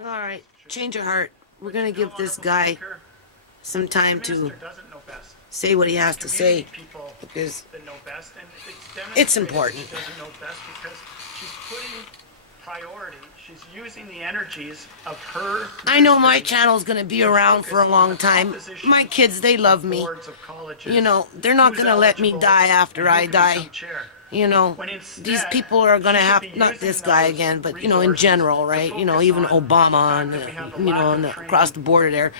All right, change of heart. We're going to give this guy some time to say what he has to say because it's important. She doesn't know best because she's putting priority. She's using the energies of her. I know my channel's going to be around for a long time. My kids, they love me. You know, they're not going to let me die after I die. You know, these people are going to have, not this guy again, but, you know, in general, right? You know, even Obama, and, you know, and across the border there.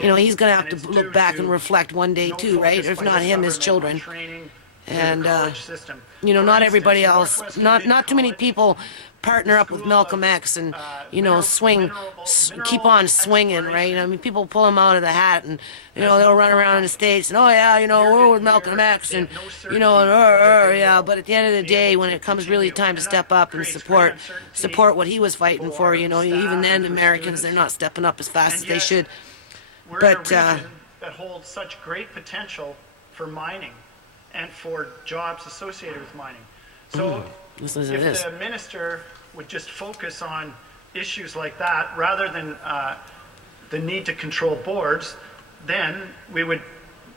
You know, he's going to have to look back and reflect one day too, right? If not him, his children. And, you know, not everybody else, not too many people partner up with Malcolm X and, you know, keep on swinging, right? I mean, people pull him out of the hat and, you know, they'll run around in the States and, oh yeah, you know, we're with Malcolm X and, you know, and, yeah, but at the end of the day, when it comes really time to step up and support what he was fighting for, you know, even then, Americans, they're not stepping up as fast as they should. But, that holds such great potential for mining and for jobs associated with mining. So if the minister would just focus on issues like that rather than the need to control boards, then we would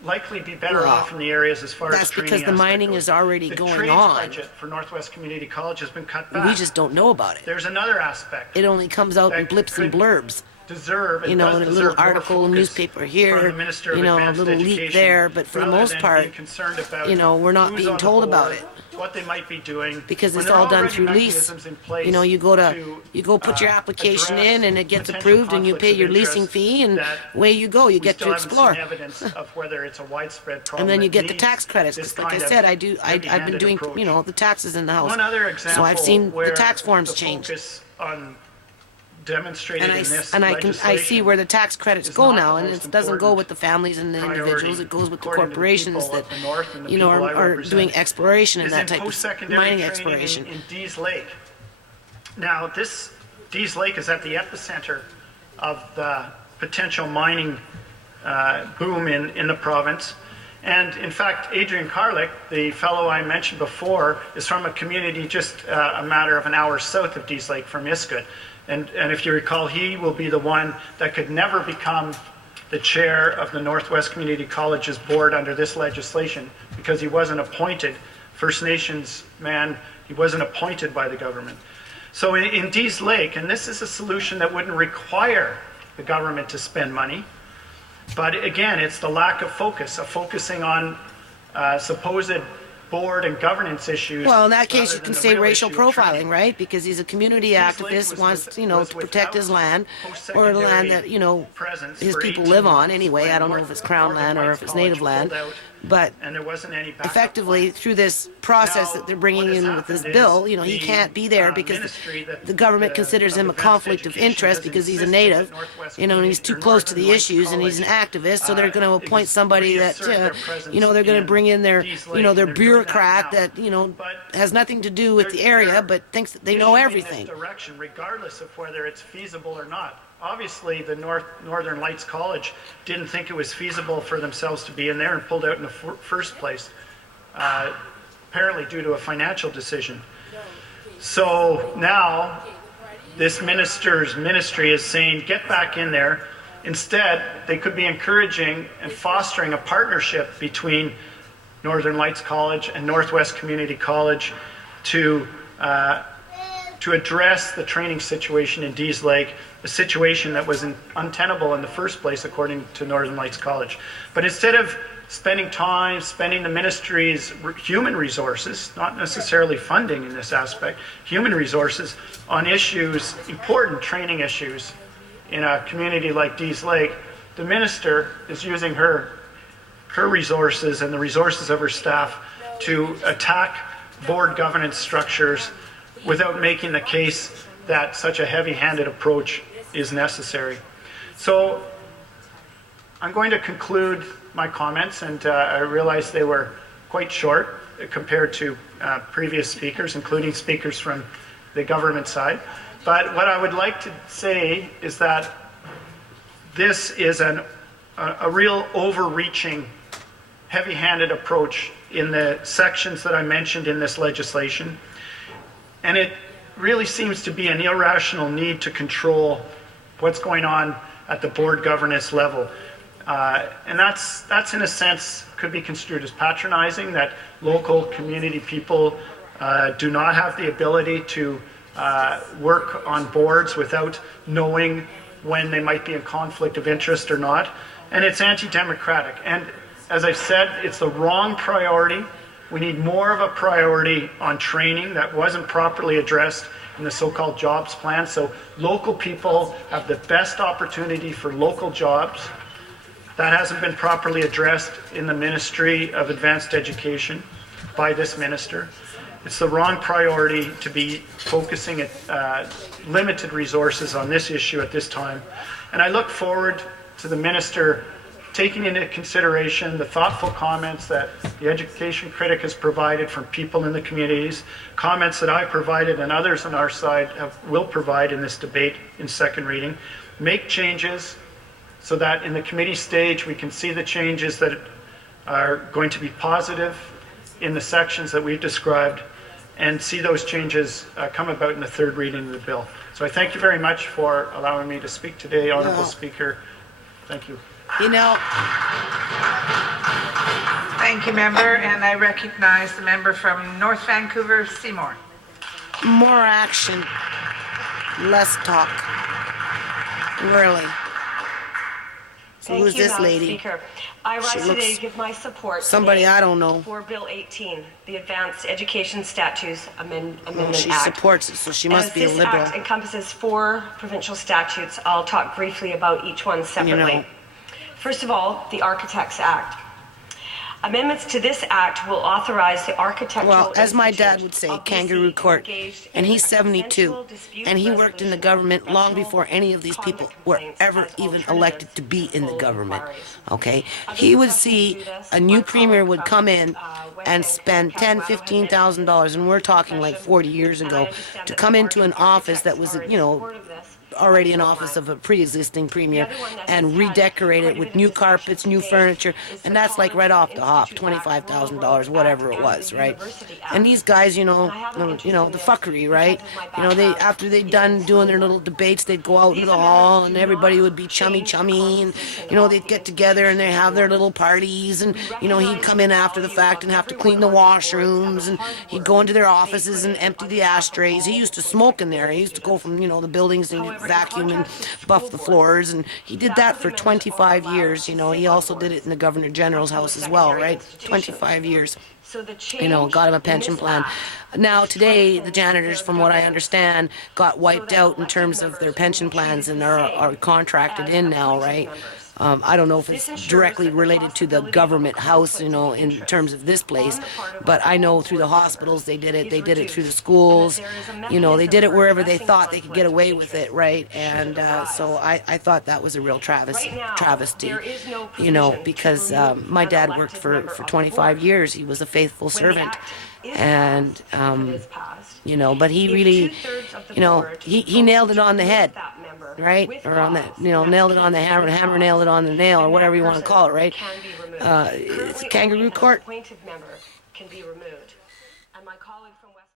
likely be better off in the areas as far as training. That's because the mining is already going on. The budget for Northwest Community College has been cut back. We just don't know about it. There's another aspect. It only comes out in blips and blurbs. You know, in a little article, newspaper here, you know, a little leak there, but for the most part, you know, we're not being told about it. What they might be doing because it's all done through lease. You know, you go put your application in and it gets approved and you pay your leasing fee and away you go. You get to explore. And then you get the tax credits. Because like I said, I've been doing, you know, the taxes in the house. So I've seen the tax forms change. And I see where the tax credits go now, and it doesn't go with the families and the individuals. It goes with the corporations that, you know, are doing exploration and that type of mining exploration. In Dease Lake. Now, this Dease Lake is at the epicenter of the potential mining boom in the province. And in fact, Adrian Karlik, the fellow I mentioned before, is from a community just a matter of an hour south of Dease Lake from Iskut. And if you recall, he will be the one that could never become the chair of the Northwest Community College's board under this legislation because he wasn't appointed. First Nations man, he wasn't appointed by the government. So in Dease Lake, and this is a solution that wouldn't require the government to spend money, but again, it's the lack of focus, of focusing on supposed board and governance issues. Well, in that case, you can say racial profiling, right? Because he's a community activist, wants, you know, to protect his land, or the land that, you know, his people live on anyway. I don't know if it's Crown land or if it's native land. But effectively, through this process that they're bringing in with this bill, you know, he can't be there because the government considers him a conflict of interest because he's a native, you know, and he's too close to the issues and he's an activist. So they're going to appoint somebody that, you know, they're going to bring in their, you know, their bureaucrat that, you know, has nothing to do with the area but thinks that they know everything. Regardless of whether it's feasible or not. Obviously, the Northern Lights College didn't think it was feasible for themselves to be in there and pulled out in the first place, apparently due to a financial decision. So now, this minister's ministry is saying, get back in there. Instead, they could be encouraging and fostering a partnership between Northern Lights College and Northwest Community College to address the training situation in Dease Lake, a situation that was untenable in the first place, according to Northern Lights College. But instead of spending the ministry's human resources, not necessarily funding in this aspect, human resources on issues, important training issues in a community like Dease Lake, the minister is using her resources and the resources of her staff to attack board governance structures without making the case that such a heavy-handed approach is necessary. So I'm going to conclude my comments, and I realize they were quite short compared to previous speakers, including speakers from the government side. But what I would like to say is that this is a real overreaching, heavy-handed approach in the sections that I mentioned in this legislation. And it really seems to be an irrational need to control what's going on at the board governance level. And that's in a sense could be construed as patronizing, that local community people do not have the ability to work on boards without knowing when they might be in conflict of interest or not. And it's anti-democratic. And as I've said, it's the wrong priority. We need more of a priority on training that wasn't properly addressed in the so-called jobs plan. So local people have the best opportunity for local jobs. That hasn't been properly addressed in the Ministry of Advanced Education by this minister. It's the wrong priority to be focusing limited resources on this issue at this time. And I look forward to the minister taking into consideration the thoughtful comments that the education critic has provided from people in the communities, comments that I provided and others on our side will provide in this debate in second reading, make changes so that in the committee stage we can see the changes that are going to be positive in the sections that we've described, and see those changes come about in the third reading of the bill. So I thank you very much for allowing me to speak today, Honourable Speaker. Thank you. You know, Thank you, member, and I recognize the member from North Vancouver, Seymour. more action, less talk. Really. So who's this Madam lady? Speaker. I She rise looks today to give my support somebody today I don't know. for Bill 18, the Advanced Education Statutes Amendment Well, she Act. supports it, so she must As be a this liberal. act encompasses 4 provincial statutes, I'll talk briefly about each one separately. know. First of all, the Architects Act. Amendments to this act will authorize the architectural Well, as my dad institute would say, of BC kangaroo court. engaged And in he's 72. consensual dispute And he worked in the resolution government of long professional before any of these people conduct were complaints ever as even alternatives elected to be in the full government. inquiries. Okay? Other He would professors see do this. a new My premier colleague would from, come in West and End, spend Catawba, $10,000, $15,000, and we're talking like 40 years and I ago, understand to that come the into an office that was, architects are you in know, support of this. already an So office am of a pre-existing premier, The other one that and has had redecorate it quite a with bit of new discussion carpets, new today furniture, is and the that's like right College off the hop, Institute Act, $25,000, Rural whatever Road it Act, was, and the right? University Act. And these guys, And I have an interest in the this fuckery, right? because of my You know, they background after they'd in done doing their school little work. debates, they'd go out into These the hall, amendments and do everybody not would be chummy change the chummy, and composition you know of they'd the get together and they'd have their little parties, and you know he'd come in after the fact and have to clean the washrooms, and he'd go into their offices and empty the ashtrays. He used to smoke in there. He used to go from the buildings and he'd vacuum and buff the floors, and he did that for 25 years. He also did it in the Governor General's house as well, right? 25 years. So the Got him a pension plan. Now today, the janitors, from what I understand, got wiped out in terms of their pension plans and are contracted in now, right? I don't know if it's directly related to the government house, in terms of this place, but I know through the hospitals they did it. They did it through the schools. They did it wherever they thought they could get away with it, right? And so I thought that was a real travesty, because my dad worked for 25 years. He was a faithful servant, and but he really, he nailed it on the head, right? Or on the, nailed it on the hammer nailed it on the nail, or whatever you want to call it, right? It's a kangaroo court. Appointed member can be removed.